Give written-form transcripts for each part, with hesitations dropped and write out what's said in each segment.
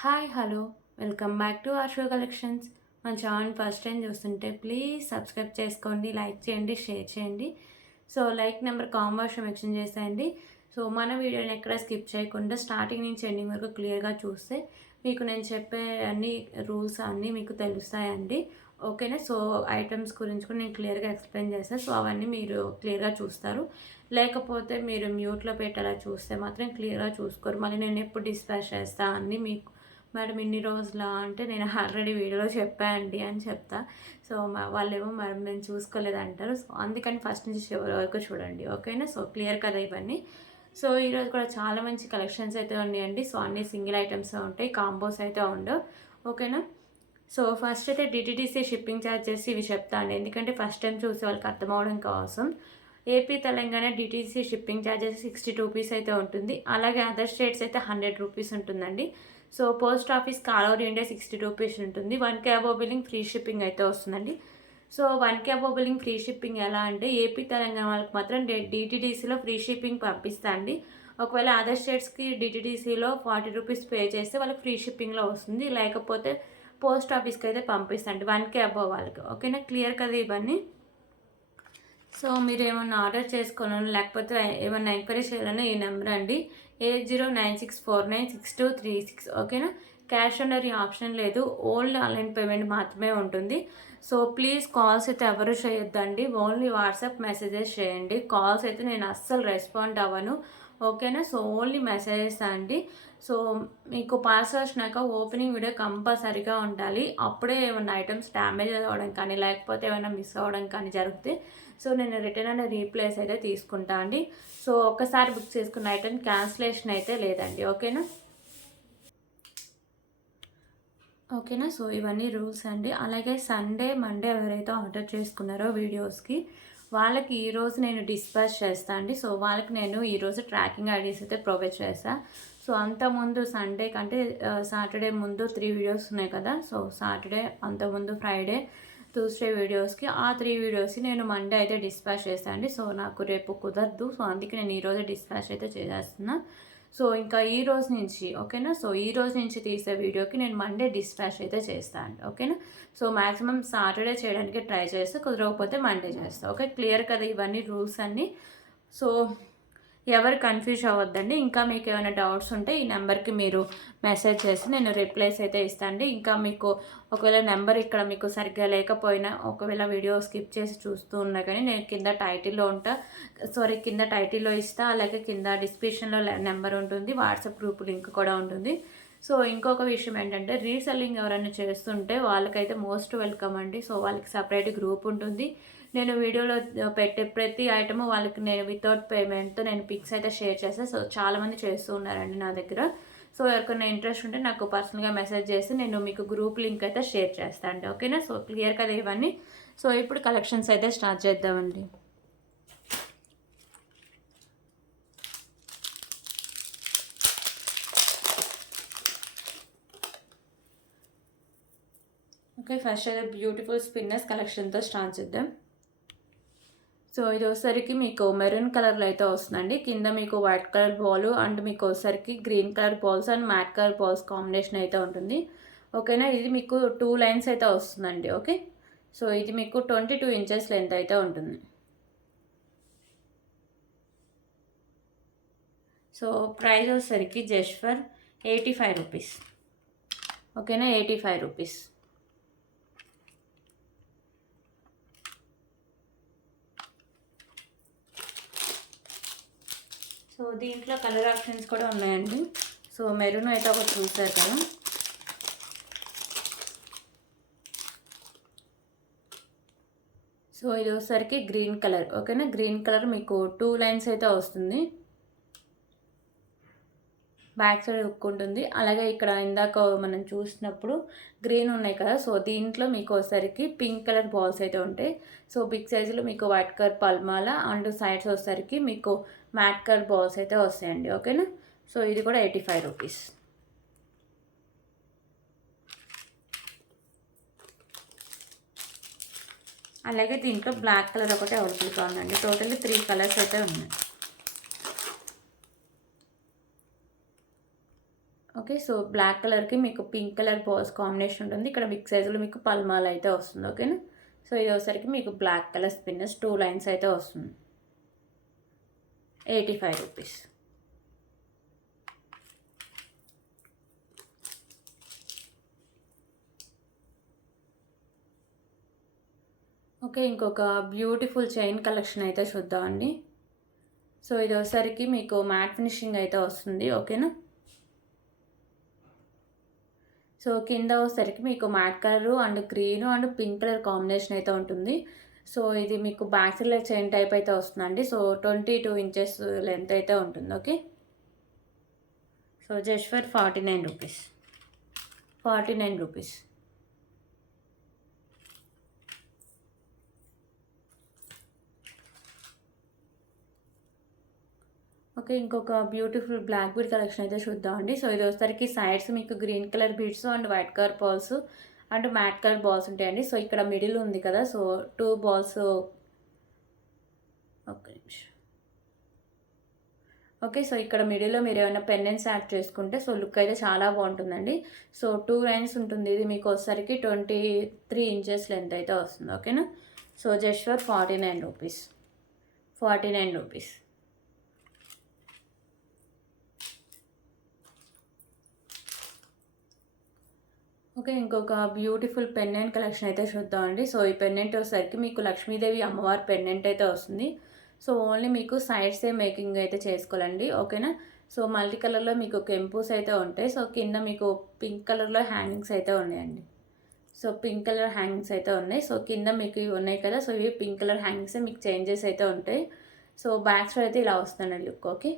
Hi hello welcome back to Arsho collections. మన channel first time చూస్తుంటే please subscribe చేసుకోండి, like చేయండి, షేర్ చేయండి. So like number combination mention చేసేయండి. సో మన వీడియోని ఎక్కడ స్కిప్ చేయకుండా స్టార్టింగ్ నుంచి ఎండింగ్ వరకు క్లియర్గా చూస్తే మీకు నేను చెప్పే అన్ని రూల్స్ అన్నీ మీకు తెలుస్తాయండి. ఓకేనా. సో ఐటమ్స్ గురించి కూడా నేను క్లియర్గా ఎక్స్ప్లెయిన్ చేస్తాను. సో అవన్నీ మీరు క్లియర్గా చూస్తారు. లేకపోతే మీరు మ్యూట్లో పెట్టి అలా చూస్తే మాత్రం క్లియర్గా చూసుకోరు. మళ్ళీ నేను ఎప్పుడు డిస్పాచ్ చేస్తాను అన్నీ మీకు మేడం ఇన్ని రోజులా అంటే నేను ఆల్రెడీ వీడియోలో చెప్పానండి అని చెప్తా. సో వాళ్ళేమో మేడం నేను చూసుకోలేదంటారు. సో అందుకని ఫస్ట్ నుంచి చివరి వరకు చూడండి. ఓకేనా. సో క్లియర్ కదా ఇవన్నీ. సో ఈరోజు కూడా చాలా మంచి కలెక్షన్స్ అయితే ఉన్నాయండి. సో అన్ని సింగిల్ ఐటమ్స్ ఉంటాయి, కాంబోస్ అయితే ఉండవు. ఓకేనా. సో ఫస్ట్ అయితే డిటిడిసి షిప్పింగ్ ఛార్జెస్ ఇవి చెప్తాను, ఎందుకంటే ఫస్ట్ టైం చూసే వాళ్ళకి అర్థం అవడం కోసం. AP Telangana DTC shipping charges 62 rupees అయితే ఉంటుంది. అలాగే అదర్ స్టేట్స్ అయితే 100 రూపీస్ ఉంటుందండి. So post office all over India 60 rupees ఉంటుంది. 1K above billing free shipping అయితే వస్తుందండి. So 1K above billing free shipping ఎలా అంటే ఏపీ తెలంగాణ వాళ్ళకి మాత్రం డిటిడిసిలో ఫ్రీ షిప్పింగ్ పంపిస్తా అండి. ఒకవేళ అదర్ స్టేట్స్కి డిటిడిసిలో 40 రూపీస్ పే చేస్తే వాళ్ళకి ఫ్రీ షిప్పింగ్లో వస్తుంది. లేకపోతే పోస్ట్ ఆఫీస్కి అయితే పంపిస్తాండి 1K అబోవ్ వాళ్ళకి. ఓకేనా. క్లియర్ కదా ఇవన్నీ. సో మీరు ఏమన్నా ఆర్డర్ చేసుకోవాలన్నా లేకపోతే ఏమన్నా ఎంక్వైరీ చేయాలన్నా ఈ నెంబర్ అండి, 8096496236. ఓకేనా. క్యాష్ ఆన్ డెలివరీ ఆప్షన్ లేదు, ఓన్లీ ఆన్లైన్ పేమెంట్ మాత్రమే ఉంటుంది. సో ప్లీజ్ కాల్స్ అయితే ఎవరు చేయొద్దండి, ఓన్లీ వాట్సాప్ మెసేజెస్ చేయండి. కాల్స్ అయితే నేను అస్సలు రెస్పాండ్ అవ్వను. ఓకేనా. సో ఓన్లీ మెసేజెస్ అండి. సో మీకు పార్సల్ వచ్చినాక ఓపెనింగ్ వీడియో కంపల్సరీగా ఉండాలి. అప్పుడే ఏమైనా ఐటమ్స్ డ్యామేజ్ అవ్వడం కానీ లేకపోతే ఏమైనా మిస్ అవ్వడం కానీ జరిగితే సో నేను రిటర్న్ అనే రీప్లేస్ అయితే తీసుకుంటా అండి. సో ఒక్కసారి బుక్ చేసుకున్న ఐటమ్ క్యాన్సిలేషన్ అయితే లేదండి. ఓకేనా. ఓకేనా. సో ఇవన్నీ రూల్స్ అండి. అలాగే సండే మండే ఎవరైతే ఆర్డర్ చేసుకున్నారో వీడియోస్కి వాళ్ళకి ఈరోజు నేను డిస్పాచ్ చేస్తాను అండి. సో వాళ్ళకి నేను ఈరోజు ట్రాకింగ్ ఐడీస్ అయితే ప్రొవైడ్ చేస్తాను. సో అంతకుముందు సండే కంటే సాటర్డే ముందు 3 వీడియోస్ ఉన్నాయి కదా. సో సాటర్డే, అంతకుముందు ఫ్రైడే, ట్యూస్డే వీడియోస్కి ఆ 3 వీడియోస్కి నేను మండే అయితే డిస్పాచ్ చేస్తాను అండి. సో నాకు రేపు కుదరదు. సో అందుకే నేను ఈరోజు డిస్పాచ్ అయితే చేసేస్తున్నా. సో ఇంకా ఈ రోజు నుంచి ఓకేనా. సో ఈ రోజు నుంచి తీసే వీడియోకి నేను మండే డిస్పాచ్ అయితే చేస్తాను అండి. ఓకేనా. సో మ్యాక్సిమం సాటర్డే చేయడానికి ట్రై చేస్తే, కుదరకపోతే మండే చేస్తాను. ఓకే. క్లియర్ కదా ఇవన్నీ రూల్స్ అన్నీ. సో ఎవరు కన్ఫ్యూజ్ అవ్వద్దండి. ఇంకా మీకు ఏమైనా డౌట్స్ ఉంటే ఈ నెంబర్కి మీరు మెసేజ్ చేసి నేను రిప్లైస్ అయితే ఇస్తాను. ఇంకా మీకు ఒకవేళ నెంబర్ ఇక్కడ మీకు సరిగ్గా లేకపోయినా, ఒకవేళ వీడియో స్కిప్ చేసి చూస్తూ ఉన్నా కానీ నేను కింద టైటిల్లో కింద టైటిల్లో ఇస్తా. అలాగే కింద డిస్క్రిప్షన్లో నెంబర్ ఉంటుంది, వాట్సాప్ గ్రూప్ లింక్ కూడా ఉంటుంది. సో ఇంకొక విషయం ఏంటంటే రీసెల్లింగ్ ఎవరైనా చేస్తుంటే వాళ్ళకైతే మోస్ట్ వెల్కమ్ అండి. సో వాళ్ళకి సపరేట్ గ్రూప్ ఉంటుంది. నేను వీడియోలో పెట్టే ప్రతి ఐటము వాళ్ళకి నేను వితౌట్ పేమెంట్తో నేను పిక్స్ అయితే షేర్ చేస్తాను. సో చాలామంది చేస్తూ ఉన్నారండి నా దగ్గర. సో ఎవరికైనా ఇంట్రెస్ట్ ఉంటే నాకు పర్సనల్గా మెసేజ్ చేసి నేను మీకు గ్రూప్ లింక్ అయితే షేర్ చేస్తాను అండి. ఓకేనా. సో క్లియర్ కదా ఇవన్నీ. సో ఇప్పుడు కలెక్షన్స్ అయితే స్టార్ట్ చేద్దామండి. ఓకే. ఫస్ట్ అయితే బ్యూటిఫుల్ స్పిన్నర్స్ కలెక్షన్తో స్టార్ట్ చేద్దాం. సో ఇది వచ్చేసరికి మీకు మెరూన్ కలర్లో అయితే వస్తుందండి. కింద మీకు వైట్ కలర్ బాల్ అండ్ మీకు వచ్చేసరికి green colour balls and mat colour balls combination అయితే ఉంటుంది. ఓకేనా. ఇది మీకు 2 లైన్స్ అయితే వస్తుందండి. ఓకే. సో ఇది మీకు 22 ఇంచెస్ లెంత్ అయితే ఉంటుంది. సో ప్రైస్ వచ్చేసరికి జస్ట్ ఫర్ 85 రూపీస్. ఓకేనా. 85 రూపీస్. సో దీంట్లో కలర్ ఆప్షన్స్ కూడా ఉన్నాయండి. సో మెరూన్ అయితే ఒకటి చూసారు కదా. సో ఇది వచ్చేసరికి గ్రీన్ కలర్. ఓకేనా. గ్రీన్ కలర్ మీకు 2 లైన్స్ అయితే వస్తుంది. బ్యాక్ సైడ్ హుక్ ఉంటుంది. అలాగే ఇక్కడ ఇందాక మనం చూసినప్పుడు గ్రీన్ ఉన్నాయి కదా. సో దీంట్లో మీకు వచ్చేసరికి పింక్ కలర్ బాల్స్ అయితే ఉంటాయి. సో బిగ్ సైజులో మీకు వైట్ కలర్ పల్మాల అండ్ సైడ్స్ వచ్చేసరికి మీకు మ్యాట్ కలర్ బాల్స్ అయితే వస్తాయండి. ఓకేనా. సో ఇది కూడా 85 రూపీస్. అలాగే దీంట్లో బ్లాక్ కలర్ ఒకటి అవైలబుల్గా ఉందండి. టోటల్లీ 3 కలర్స్ అయితే ఉన్నాయి. ఓకే. సో, బ్లాక్ కలర్‌కి మీకు పింక్ కలర్ బాల్స్ కాంబినేషన్ ఉంటుంది. ఇక్కడ బిగ్ సైజ్‌లో మీకు పల్మాల్ అయితే వస్తుంది. ఓకేనా. సో, ఇదొసరికి మీకు బ్లాక్ కలర్ స్పిన్నర్స్ 2 లైన్స్ అయితే వస్తుంది. 85 రూపీస్. ఓకే. ఇంకొక బ్యూటిఫుల్ చైన్ కలెక్షన్ అయితే చూద్దామండి. సో, ఇదొసరికి మీకు మ్యాట్ ఫినిషింగ్ అయితే వస్తుంది. ఓకేనా. సో, కింద వచ్చేసరికి మీకు matte colour and green and pink colour combination అయితే ఉంటుంది. సో, ఇది మీకు బ్యాక్ సైడ్‌లో చైన్ టైప్ అయితే వస్తుందండి. సో, 22 ఇంచెస్ లెంత్ అయితే ఉంటుంది. Okay. So, just for 49 rupees. 49 rupees. Okay. ఇంకొక బ్యూటిఫుల్ బ్లాక్ బీడ్ కలెక్షన్ అయితే చూద్దామండి. సో, ఇది వచ్చేసరికి సైడ్స్ మీకు green colour beads and white colour balls and mat colour balls ఉంటాయండి. సో, ఇక్కడ మిడిల్ ఉంది కదా! So, 2 balls. ఒక్క నిమిషం. ఓకే. సో, ఇక్కడ మిడిల్‌లో మీరేమైనా పెండెంట్స్ యాడ్ చేసుకుంటే సో, లుక్ అయితే చాలా బావుంటుందండి. సో, 2 లైన్స్ ఉంటుంది. ఇది మీకు వచ్చేసరికి 23 ఇంచెస్ లెంత్ అయితే వస్తుంది. ఓకేనా. So, just for 49 rupees. 49 rupees. Okay. ఇంకొక బ్యూటిఫుల్ పెండెంట్ కలెక్షన్ అయితే చూద్దామండి. సో, ఈ పెండెంట్ వచ్చేసరికి మీకు లక్ష్మీదేవి అమ్మవారి పెండెంట్ అయితే వస్తుంది. సో, ఓన్లీ మీకు సైడ్సే మేకింగ్ అయితే చేసుకోవాలండి. ఓకేనా. సో, మల్టీ కలర్‌లో మీకు కెంపుస్ అయితే ఉంటాయి. సో, కింద మీకు పింక్ కలర్‌లో హ్యాంగింగ్స్ అయితే ఉన్నాయండి. సో, పింక్ కలర్ హ్యాంగింగ్స్ అయితే ఉన్నాయి. సో, కింద మీకు ఇవి ఉన్నాయి కదా! సో, ఇవి పింక్ కలర్ హ్యాంగింగ్సే మీకు చేంజెస్ అయితే ఉంటాయి. సో, బ్యాక్ సైడ్ అయితే ఇలా వస్తుందండి లుక్. ఓకే.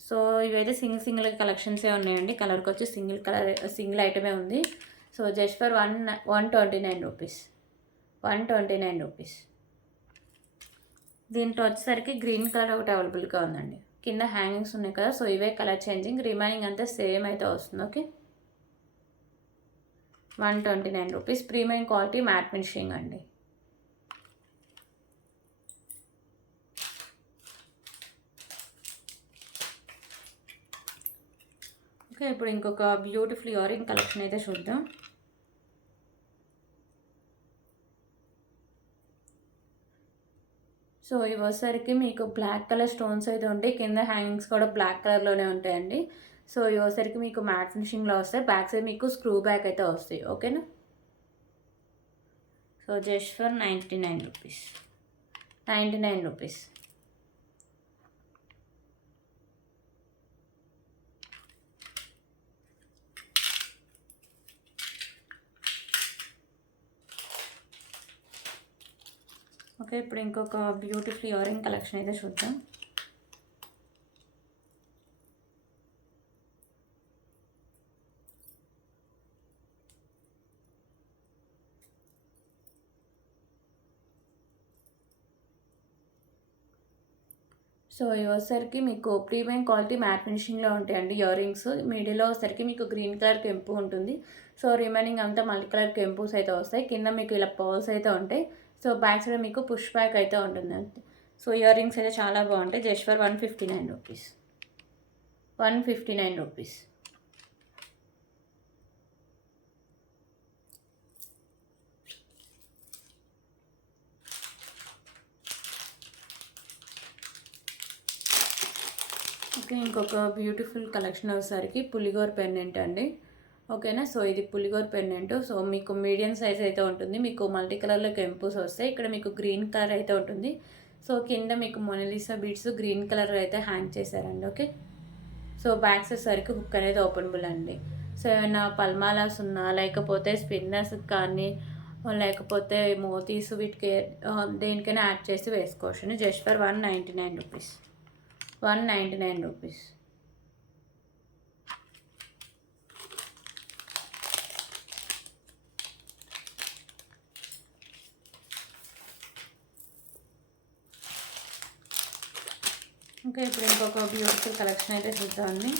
సో, ఇవైతే సింగిల్ కలెక్షన్సే ఉన్నాయండి. కలర్‌కొచ్చి సింగిల్ ఐటమే ఉంది. So, just for 129 rupees. 129 rupees. దీంట్లో వచ్చేసరికి గ్రీన్ కలర్ ఒకటి అవైలబుల్‌గా ఉందండి. కింద హ్యాంగింగ్స్ ఉన్నాయి కదా! సో, ఇవే కలర్ చేంజింగ్. రిమైనింగ్ అంతా సేమ్ అయితే వస్తుంది. Okay. 129 rupees. Premium quality matte finishing అండి. ఓకే. ఇప్పుడు ఇంకొక బ్యూటిఫుల్ ఇయర్ రింగ్ కలెక్షన్ అయితే చూద్దాం. సో, ఇవి వచ్చేసరికి మీకు బ్లాక్ కలర్ స్టోన్స్ అయితే ఉంటాయి. కింద హ్యాంగింగ్స్ కూడా బ్లాక్ కలర్‌లోనే ఉంటాయండి. సో, ఇవి వచ్చేసరికి మీకు మ్యాట్ ఫినిషింగ్‌లో వస్తాయి. బ్యాక్ సైడ్ మీకు స్క్రూ బ్యాక్ అయితే వస్తాయి. ఓకేనా. So, just for 99 rupees. 99 rupees. Okay. ఇప్పుడు ఇంకొక బ్యూటిఫుల్ ఇయర్ రింగ్ కలెక్షన్ అయితే చూద్దాం. సో, ఇవి వచ్చేసరికి మీకు ప్రీమియం క్వాలిటీ మ్యాట్ ఫినిషింగ్‌లో ఉంటాయండి ఇయర్ రింగ్స్. మిడిల్‌లో వచ్చేసరికి మీకు గ్రీన్ కలర్ కెంపు ఉంటుంది. సో, రిమైనింగ్ అంతా మల్టీ కలర్ కెంపుస్ అయితే వస్తాయి. కింద మీకు ఇలా పర్ల్స్ అయితే ఉంటాయి. సో, బ్యాక్ సైడ్ మీకు పుష్ బ్యాక్ అయితే ఉంటుందండి. సో, ఇయర్ రింగ్స్ అయితే చాలా బాగుంటాయి. Just for 159 rupees. 159 rupees. Okay. ఇంకొక బ్యూటిఫుల్ కలెక్షన్ వచ్చేసరికి పులిగోర పెండెంట్ అండి. ఓకేనా. సో, ఇది పులిగోర పెండెంట్. సో, మీకు మీడియం సైజ్ అయితే ఉంటుంది. మీకు మల్టీ కలర్‌లో కెంపుస్ వస్తాయి. ఇక్కడ మీకు గ్రీన్ కలర్ అయితే ఉంటుంది. సో, కింద మీకు మొనాలిసా బీడ్స్ గ్రీన్ కలర్ అయితే హ్యాంగ్ చేశారండి. ఓకే. సో, బ్యాక్ సైడ్ సరికి హుక్ అనేది ఓపెనబుల్ అండి. సో, ఏమైనా పల్మాలాస్ ఉన్నా లేకపోతే స్పిన్నర్స్ కానీ లేకపోతే మోతీస్ వీటికి దేనికైనా యాడ్ చేసి వేసుకోవచ్చండి. Just for 199 rupees. 199 rupees. Okay. ఇప్పుడు ఇంకొక బ్యూటిఫుల్ కలెక్షన్ అయితే చూద్దామండి.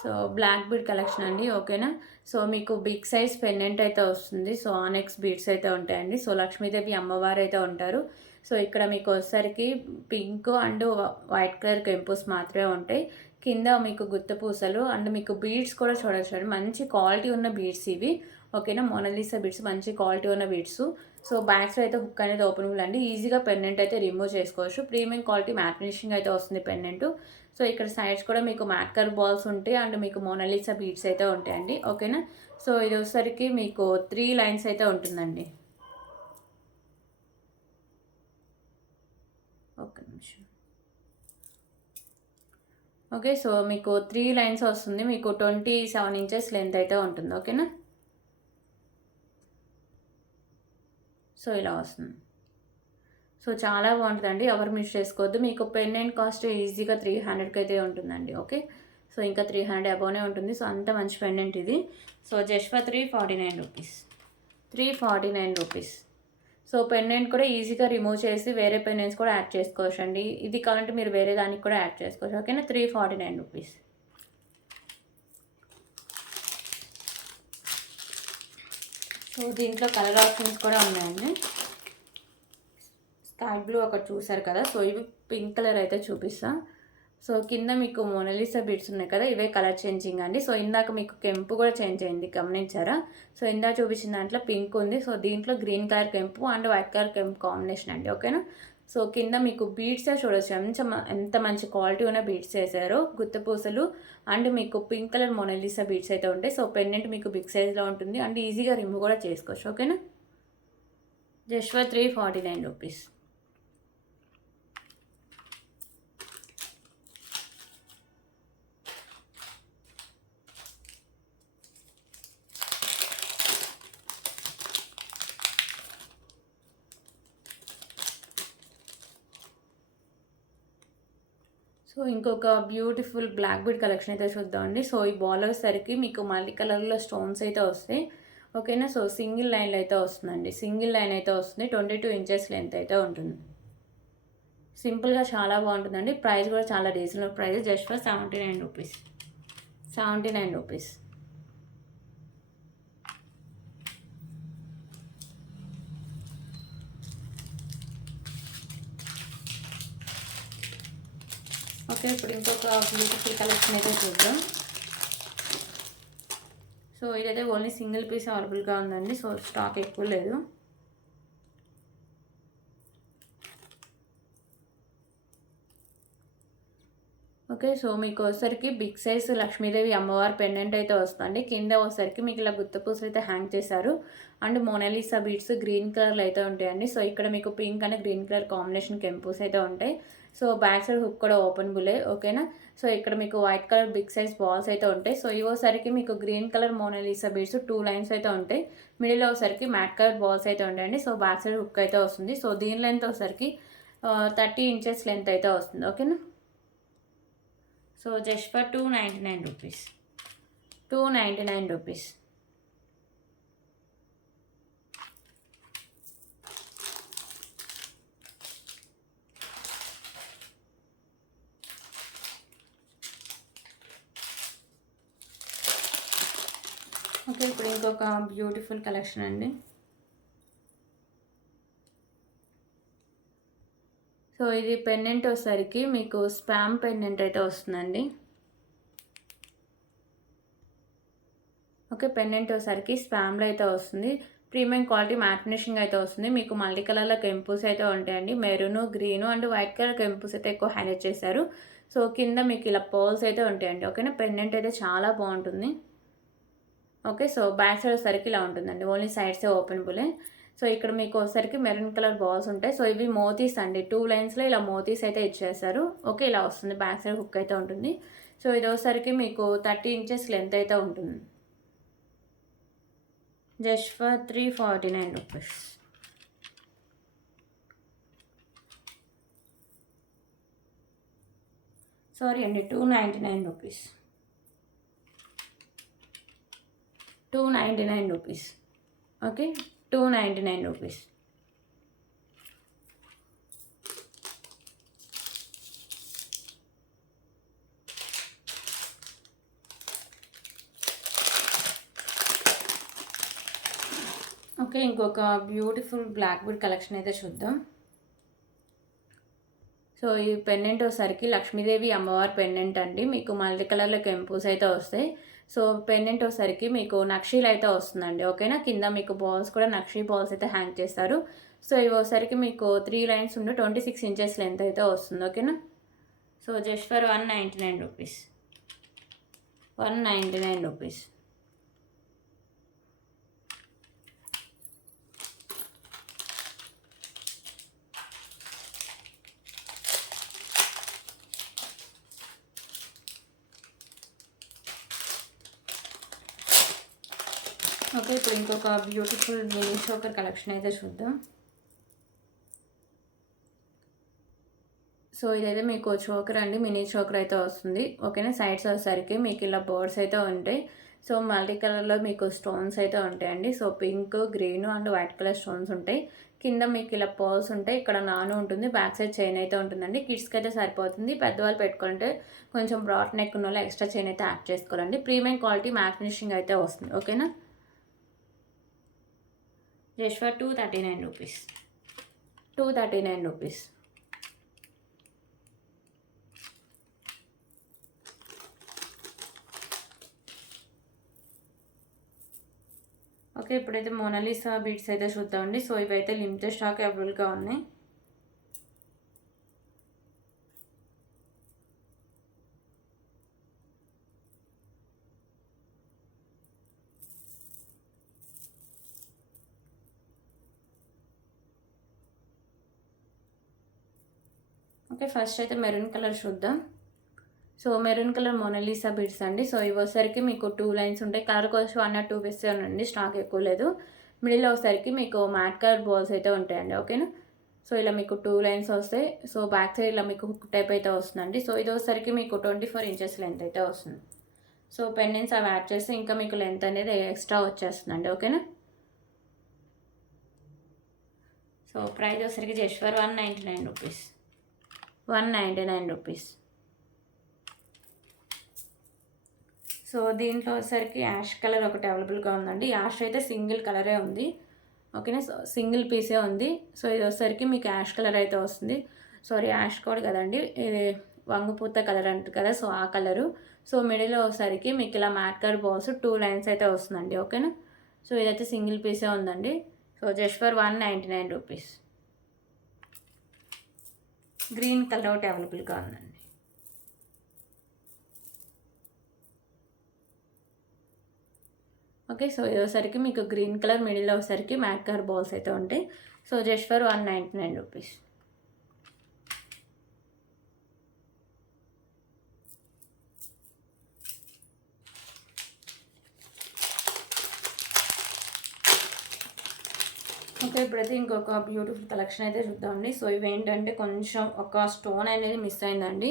సో, బ్లాక్ బీడ్ కలెక్షన్ అండి. ఓకేనా. సో, మీకు బిగ్ సైజ్ పెండెంట్ అయితే వస్తుంది. సో, ఆనెక్స్ బీడ్స్ అయితే ఉంటాయండి. సో, లక్ష్మీదేవి అమ్మవారు అయితే ఉంటారు. సో ఇక్కడ మీకు వచ్చేసరికి పింక్ అండ్ వైట్ కలర్ కెంపుస్ మాత్రమే ఉంటాయి. కింద మీకు గుత్త పూసలు అండ్ మీకు బీడ్స్ కూడా చూడొచ్చు, మంచి క్వాలిటీ ఉన్న బీడ్స్ ఇవి. ఓకేనా, మోనాలిసా బీడ్స్ మంచి క్వాలిటీ ఉన్న బీడ్స్. సో బ్యాక్ సైడ్ అయితే హుక్ అనేది ఓపెనబుల్ అండి, ఈజీగా పెండెంట్ అయితే రిమూవ్ చేసుకోవచ్చు. ప్రీమియం క్వాలిటీ మ్యాట్ ఫినిషింగ్ అయితే వస్తుంది పెండెంట్. సో ఇక్కడ సైడ్స్ కూడా మీకు మ్యాట్ కలర్ బాల్స్ ఉంటాయి అండ్ మీకు మోనాలిసా బీడ్స్ అయితే ఉంటాయండి. ఓకేనా, సో ఇది వచ్చేసరికి మీకు 3 లైన్స్ అయితే ఉంటుందండి. ఒక్క నిమిషం. ఓకే, సో మీకు 3 లైన్స్ వస్తుంది, మీకు 27 ఇంచెస్ లెంత్ అయితే ఉంటుంది. ఓకేనా, సో ఇలా వస్తుంది. సో చాలా బాగుంటుందండి, ఎవరు మిస్ చేసుకోవద్దు. మీకు పెండెంట్ కాస్ట్ ఈజీగా 300కి అయితే ఉంటుందండి. ఓకే, సో ఇంకా 300 అబోనే ఉంటుంది. సో అంత మంచి పెండెంట్ ఇది. So just for 349 rupees, 349 rupees. So pendant కూడా ఈజీగా రిమూవ్ చేసి వేరే పెండెంట్స్ కూడా యాడ్ చేసుకోవచ్చు అండి. ఇది కావాలంటే మీరు వేరే దానికి కూడా యాడ్ చేసుకోవచ్చు. ఓకేనా, 349 రూపీస్. సో దీంట్లో కలర్ ఆప్షన్స్ కూడా ఉన్నాయండి. స్కై బ్లూ ఒకటి చూసారు కదా, సో ఇవి పింక్ కలర్ అయితే చూపిస్తా. సో కింద మీకు మోనాలిసా బీడ్స్ ఉన్నాయి కదా, ఇవే కలర్ చేంజింగ్ అండి. సో ఇందాక మీకు కెంపు కూడా చేంజ్ అయింది, గమనించారా? సో ఇందాక చూపించిన దాంట్లో పింక్ ఉంది, సో దీంట్లో గ్రీన్ కలర్ కెంపు అండ్ వైట్ కలర్ కెంపు కాంబినేషన్ అండి. ఓకేనా, సో కింద మీకు బీడ్సే చూడొచ్చు, ఎంత మంచి క్వాలిటీ ఉన్న బీడ్స్ వేసారో, గుత్తపూసలు అండ్ మీకు పింక్ కలర్ మోనాలిసా బీడ్స్ అయితే ఉంటాయి. సో పెండెంట్ మీకు బిగ్ సైజ్లో ఉంటుంది అండ్ ఈజీగా రిమూవ్ కూడా చేసుకోవచ్చు. ఓకేనా, జస్ట్ ఫర్ 349 రూపీస్. సో ఇంకొక బ్యూటిఫుల్ బ్లాక్ బీడ్ కలెక్షన్ అయితే చూద్దామండి. సో ఈ బాల్ వచ్చేసరికి మీకు మల్టీ కలర్లో స్టోన్స్ అయితే వస్తాయి. ఓకేనా, సో సింగిల్ లైన్లో అయితే వస్తుందండి, సింగిల్ లైన్ అయితే వస్తుంది. 22 ఇంచెస్ లెంత్ అయితే ఉంటుంది. సింపుల్గా చాలా బాగుంటుందండి. ప్రైస్ కూడా చాలా reasonable price, just for 79 rupees, 79 rupees. Okay, ఇప్పుడు ఇంకొక బ్యూటిఫుల్ కలెక్షన్ అయితే చూద్దాం. సో ఇదైతే ఓన్లీ సింగిల్ పీస్ అవైలబుల్గా ఉందండి, సో స్టాక్ ఎక్కువ లేదు. ఓకే, సో మీకు వచ్చేసరికి బిగ్ సైజ్ లక్ష్మీదేవి అమ్మవారి పెండెంట్ అయితే వస్తుంది. కింద వచ్చేసరికి మీకు ఇలా గుత్తపూసలు అయితే హ్యాంగ్ చేశారు అండ్ మోనాలిసా బీడ్స్ గ్రీన్ కలర్లో అయితే ఉంటాయండి. సో ఇక్కడ మీకు pink and green colour combination కెంపుస్ అయితే ఉంటాయి. సో బ్యాక్ సైడ్ హుక్ కూడా ఓపెనబులే. ఓకేనా, సో ఇక్కడ మీకు white colour big size balls అయితే ఉంటాయి. సో ఇవోసరికి మీకు green colour Mona Lisa beads 2 lines అయితే ఉంటాయి. మిడిల్ వచ్చేసరికి మ్యాట్ కలర్ బాల్స్ అయితే ఉంటాయండి. సో బ్యాక్ సైడ్ హుక్ అయితే వస్తుంది. సో దీని లెంత్ వచ్చేసరికి 30 ఇంచెస్ లెంత్ అయితే వస్తుంది. ఓకేనా, so just for 299 rupees, 299 rupees. Okay, ఇప్పుడు ఇంకొక బ్యూటిఫుల్ కలెక్షన్ అండి. సో ఇది పెండెంట్ వచ్చేసరికి మీకు స్పామ్ పెండెంట్ అయితే వస్తుందండి. ఓకే, పెండెంట్ వచ్చేసరికి స్పామ్లో అయితే వస్తుంది. ప్రీమియం క్వాలిటీ మ్యాట్ ఫినిషింగ్ అయితే వస్తుంది. మీకు మల్టీ కలర్లో కెంపుస్ అయితే ఉంటాయండి, maroon, green and white colour కెంపుస్ అయితే ఎక్కువ హైలైట్ చేశారు. సో కింద మీకు ఇలా పర్ల్స్ అయితే ఉంటాయండి. ఓకేనా, పెండెంట్ అయితే చాలా బాగుంటుంది. ఓకే, సో బ్యాక్ సైడ్ వచ్చేసరికి ఇలా ఉంటుందండి, ఓన్లీ సైడ్సే ఓపెనబులే. సో ఇక్కడ మీకు వచ్చేసరికి మెరూన్ కలర్ బాల్స్ ఉంటాయి. సో ఇవి మోతీస్ అండి, 2 లైన్స్లో ఇలా మోతీస్ అయితే ఇచ్చేసారు. ఓకే, ఇలా వస్తుంది, బ్యాక్ సైడ్ హుక్ అయితే ఉంటుంది. సో ఇది వచ్చేసరికి మీకు 30 ఇంచెస్ లెంత్ అయితే ఉంటుంది. Just for 349 rupees. సారీ అండి, 299 rupees, 299 rupees. Okay, 299 rupees. Okay, ఇంకొక బ్యూటిఫుల్ బ్లాక్ బీడ్ కలెక్షన్ అయితే చూద్దాం. సో ఈ పెండెంట్ వచ్చేసరికి లక్ష్మీదేవి అమ్మవారి పెండెంట్ అండి. మీకు మల్టీ కలర్లో కెంపుస్ అయితే వస్తాయి. సో పెండెంట్ వచ్చేసరికి మీకు నక్షీలు అయితే వస్తుందండి. ఓకేనా, కింద మీకు బాల్స్ కూడా నక్షీ బాల్స్ అయితే హ్యాంగ్ చేస్తారు. సో ఇవి వచ్చేసరికి మీకు 3 లైన్స్ ఉండి 26 ఇంచెస్ లెంత్ అయితే వస్తుంది. ఓకేనా, so just for 199 rupees. 199 rupees. Okay, ఇప్పుడు ఇంకొక బ్యూటిఫుల్ మినీ చోకర్ కలెక్షన్ అయితే చూద్దాం. సో ఇదైతే మీకు చోకర్ అండి, మినీ చోకర్ అయితే వస్తుంది. ఓకేనా, సైడ్స్ వచ్చేసరికి మీకు ఇలా బర్డ్స్ అయితే ఉంటాయి. సో మల్టీ కలర్లో మీకు స్టోన్స్ అయితే ఉంటాయండి. So pink, green and white colour stones ఉంటాయి. కింద మీకు ఇలా పర్ల్స్ ఉంటాయి. ఇక్కడ నాను ఉంటుంది. బ్యాక్ సైడ్ చైన్ అయితే ఉంటుందండి. కిడ్స్కి అయితే సరిపోతుంది. పెద్దవాళ్ళు పెట్టుకుంటే కొంచెం బ్రాడ్ నెక్ ఉన్న వాళ్ళు ఎక్స్ట్రా చైన్ అయితే యాడ్ చేసుకోవాలండి. ప్రీమియం క్వాలిటీ మ్యాట్ ఫినిషింగ్ అయితే వస్తుంది. ఓకేనా, just for 239 rupees. 239 rupees. Okay, ఇప్పుడైతే మోనాలిసా బీడ్స్ అయితే చూద్దామండి. సో ఇవైతే లిమిటెడ్ స్టాక్ అవైలబుల్గా ఉన్నాయి. ఓకే, ఫస్ట్ అయితే మెరూన్ కలర్ చూద్దాం. So maroon colour Mona Lisa beads అండి. సో ఇవి వచ్చేసరికి మీకు 2 లైన్స్ ఉంటాయి. కలర్ కోసం 1 or 2 పీసెస్ ఉండండి, స్టాక్ ఎక్కువ లేదు. మిడిల్ వచ్చేసరికి మీకు మ్యాట్ కలర్ బాల్స్ అయితే ఉంటాయండి. ఓకేనా, సో ఇలా మీకు 2 లైన్స్ వస్తాయి. సో బ్యాక్ సైడ్ ఇలా మీకు హుక్ టైప్ అయితే వస్తుందండి. సో ఇది వచ్చేసరికి మీకు 24 ఇంచెస్ లెంత్ అయితే వస్తుంది. సో పెండెంట్స్ అవి యాడ్ చేస్తే ఇంకా మీకు లెంత్ అనేది ఎక్స్ట్రా వచ్చేస్తుందండి. ఓకేనా, సో ప్రైస్ వచ్చేసరికి just for 199 rupees. 199 rupees. So దీంట్లో వచ్చేసరికి యాష్ కలర్ ఒకటి అవైలబుల్గా ఉందండి. యాష్ అయితే సింగిల్ కలరే ఉంది. ఓకేనా, సో సింగిల్ పీసే ఉంది. సో ఇది వచ్చేసరికి మీకు యాష్ కలర్ అయితే వస్తుంది. సారీ, యాష్ కోడ్ కదండి, ఇది వంగుపూత కలర్ అంటారు కదా, సో ఆ కలరు. సో మిడిల్లో వచ్చేసరికి మీకు ఇలా మ్యాట్ కలర్ బాల్స్ 2 లైన్స్ అయితే వస్తుందండి. ఓకేనా, సో ఇదైతే సింగిల్ పీసే ఉందండి. So just for 199 rupees. Green colour ఒకటి అవైలబుల్గా ఉందండి. ఓకే, సో ఇది వచ్చేసరికి మీకు గ్రీన్ కలర్ మిడిల్లో వచ్చేసరికి మ్యాట్ కలర్ బాల్స్ అయితే ఉంటాయి. So just for 199 rupees. Okay, ఇప్పుడైతే ఇంకొక బ్యూటిఫుల్ కలెక్షన్ అయితే చూద్దామండి. సో ఇవి ఏంటంటే కొంచెం ఒక స్టోన్ అనేది మిస్ అయిందండి.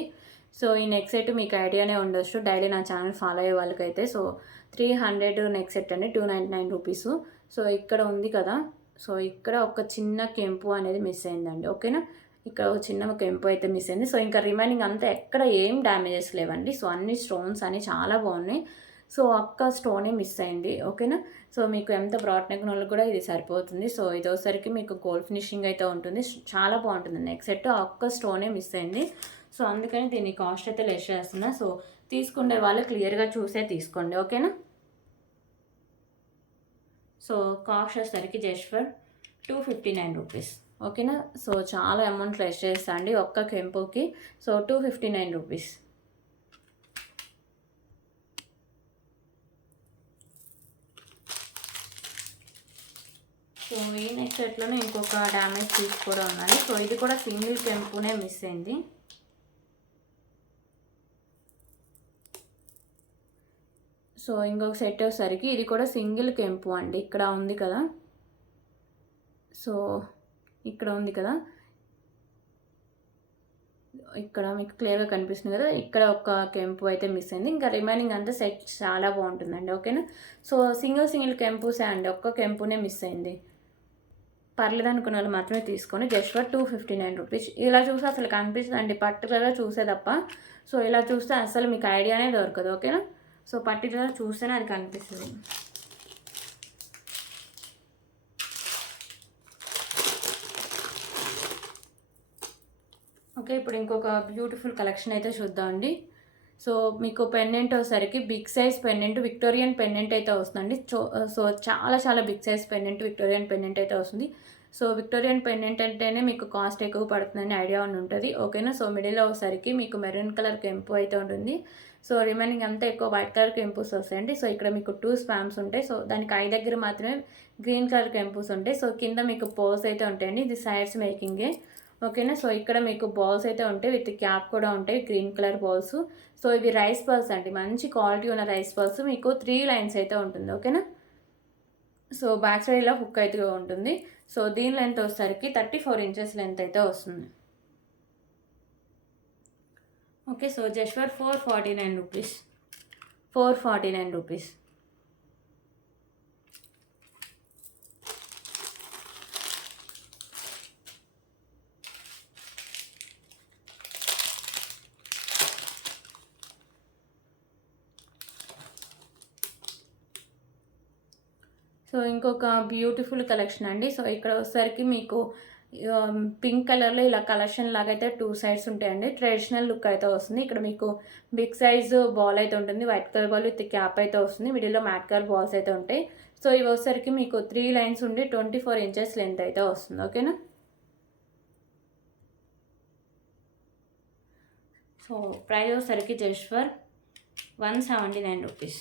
సో ఈ నెక్ సెట్ మీకు ఐడియానే ఉండొచ్చు, డైలీ నా ఛానల్ ఫాలో అయ్యే వాళ్ళకైతే. సో 300 నెక్ సెట్ అండి, 299 రూపీస్. సో ఇక్కడ ఉంది కదా, సో ఇక్కడ ఒక చిన్న కెంపు అనేది మిస్ అయిందండి. ఓకేనా, ఇక్కడ ఒక చిన్న కెంపు అయితే మిస్ అయింది. సో ఇంకా రిమైనింగ్ అంతా ఎక్కడ ఏం డ్యామేజెస్ లేవండి. సో అన్ని స్టోన్స్ అని చాలా బాగున్నాయి. సో ఒక్క స్టోనే మిస్ అయింది. ఓకేనా, సో మీకు ఎంత బ్రాడ్ నెక్ వాళ్ళకి కూడా ఇది సరిపోతుంది. సో ఇది వచ్చేసరికి మీకు గోల్డ్ ఫినిషింగ్ అయితే ఉంటుంది. చాలా బాగుంటుంది నెక్ సెట్. ఒక్క స్టోనే మిస్ అయింది. సో అందుకని దీని కాస్ట్ అయితే లెస్ చేస్తున్నా. సో తీసుకునే వాళ్ళు క్లియర్గా చూసే తీసుకోండి. ఓకేనా, సో కాస్ట్ వచ్చేసరికి జస్ట్ ఫర్ 259 రూపీస్. ఓకేనా, సో చాలా అమౌంట్ లెస్ చేస్తా అండి ఒక్క కెంపుకి. So 259 rupees. సో ఈ నెక్ సెట్లోనే ఇంకొక డ్యామేజ్ పీస్ కూడా ఉందండి. సో ఇది కూడా సింగిల్ కెంపునే మిస్ అయింది. సో ఇంకొక సెట్ వచ్చేసరికి ఇది కూడా సింగిల్ కెంపు అండి. ఇక్కడ ఉంది కదా, సో ఇక్కడ ఉంది కదా, ఇక్కడ మీకు క్లియర్గా కనిపిస్తుంది కదా, ఇక్కడ ఒక కెంపు అయితే మిస్ అయింది. ఇంకా రిమైనింగ్ అంతా సెట్ చాలా బాగుంటుందండి. ఓకేనా, సో సింగిల్ కెంపుసే అండి, ఒక్క కెంపునే మిస్ అయింది. పర్లేదు అనుకున్న వాళ్ళు మాత్రమే తీసుకొని జస్ట్ ఫర్ 259 రూపీస్. ఇలా చూస్తే అసలు కనిపిస్తుందండి, పర్టికులర్గా చూసే తప్ప. సో ఇలా చూస్తే అసలు మీకు ఐడియానే దొరకదు. ఓకేనా, సో పర్టికులర్గా చూస్తేనే అది కనిపిస్తుంది. ఓకే. ఇప్పుడు ఇంకొక బ్యూటిఫుల్ కలెక్షన్ అయితే చూద్దామండి. సో, మీకు పెండెంట్ వచ్చేసరికి big size pendant Victorian pendant అయితే వస్తుందండి. సో, చాలా చాలా big size pendant Victorian pendant అయితే వస్తుంది. సో, విక్టోరియన్ పెండెంట్ అంటేనే మీకు కాస్ట్ ఎక్కువ పడుతుందని ఐడియా ఉంటది. ఓకేనా. సో, మిడిల్‌లో వచ్చేసరికి మీకు మెరూన్ కలర్ కెంపు అయితే ఉంటుంది. సో, రిమైనింగ్ అంతా ఎక్కువ వైట్ కలర్ కెంపుస్ వస్తాయండి. సో, ఇక్కడ మీకు 2 స్పామ్స్ ఉంటాయి. సో, దానికి ఐ దగ్గర మాత్రమే గ్రీన్ కలర్ కెంపుస్ ఉంటాయి. సో, కింద మీకు పర్ల్స్ అయితే ఉంటాయండి. ఇది సైడ్స్ మేకింగే. ఓకేనా. సో, ఇక్కడ మీకు బాల్స్ అయితే ఉంటాయి. విత్ క్యాప్ కూడా ఉంటాయి. Green colour balls. సో, ఇవి రైస్ పర్ల్స్ అండి. మంచి క్వాలిటీ ఉన్న రైస్ పర్ల్స్. మీకు 3 లైన్స్ అయితే ఉంటుంది. ఓకేనా. సో, బ్యాక్ సైడ్ ఇలా హుక్ అయితే ఉంటుంది. సో, దీని లెంత్ వచ్చేసరికి 34 ఇంచెస్ లెంత్ అయితే వస్తుంది. Okay. So, just for 449 rupees. 449 rupees. So, ఇంకొక బ్యూటిఫుల్ కలెక్షన్ అండి. సో, ఇక్కడ వచ్చేసరికి మీకు పింక్ కలర్‌లో ఇలా కలెక్షన్ లాగా అయితే 2 సైడ్స్ ఉంటాయండి. ట్రెడిషనల్ లుక్ అయితే వస్తుంది. ఇక్కడ మీకు బిగ్ సైజ్ బాల్ అయితే ఉంటుంది. White colour ball with cap అయితే వస్తుంది. మిడిల్‌లో మ్యాట్ కలర్ బాల్స్ అయితే ఉంటాయి. సో, ఇవి వచ్చేసరికి మీకు 3 లైన్స్ ఉండి 24 ఇంచెస్ లెంత్ అయితే వస్తుంది. ఓకేనా. సో, ప్రైస్ వచ్చేసరికి just for 179 rupees.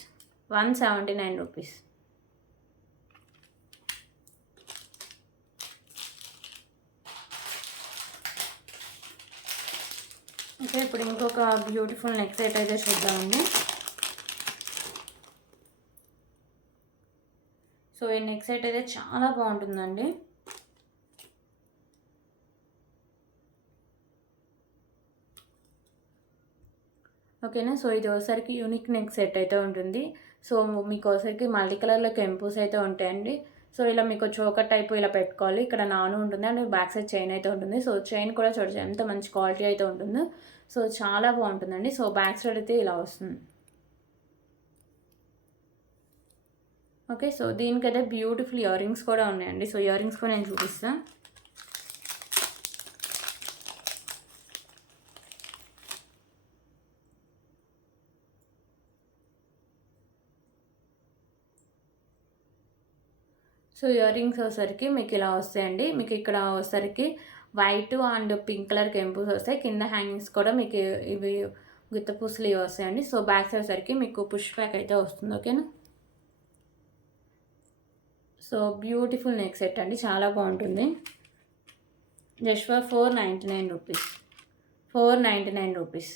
179 rupees. Okay. ఇప్పుడు ఇంకొక బ్యూటిఫుల్ నెక్ సెట్ అయితే చూద్దామండి. సో, ఈ నెక్ సెట్ అయితే చాలా బాగుంటుందండి. ఓకేనా. సో, ఇది వచ్చేసరికి యూనిక్ నెక్ సెట్ అయితే ఉంటుంది. సో, మీకు వచ్చేసరికి మల్టీ కలర్‌లో కెంపుస్ అయితే ఉంటాయండి. సో, ఇలా మీకు చోకర్ టైపు ఇలా పెట్టుకోవాలి. ఇక్కడ నాను ఉంటుంది అండ్ బ్యాక్ సైడ్ చైన్ అయితే ఉంటుంది. సో, చైన్ కూడా చూడొచ్చు ఎంత మంచి క్వాలిటీ అయితే ఉంటుందో. సో, చాలా బాగుంటుందండి. సో, బ్యాక్ సైడ్ అయితే ఇలా వస్తుంది. ఓకే. సో, దీనికైతే బ్యూటిఫుల్ ఇయర్ రింగ్స్ కూడా ఉన్నాయండి. సో, ఇయర్ రింగ్స్ కూడా నేను చూపిస్తాను. సో, ఇయర్ రింగ్స్ వచ్చేసరికి మీకు ఇలా వస్తాయండి. మీకు ఇక్కడ వచ్చేసరికి వైట్ అండ్ పింక్ కలర్ కెంపుస్ వస్తాయి. కింద హ్యాంగింగ్స్ కూడా మీకు ఇవి గుత్త పూసలు ఇవి వస్తాయండి. సో, బ్యాక్ సైడ్ వచ్చేసరికి మీకు పుష్ బ్యాక్ అయితే వస్తుంది. ఓకేనా. సో, బ్యూటిఫుల్ నెక్ సెట్ అండి. చాలా బాగుంటుంది. Just for 499 rupees. 499 rupees.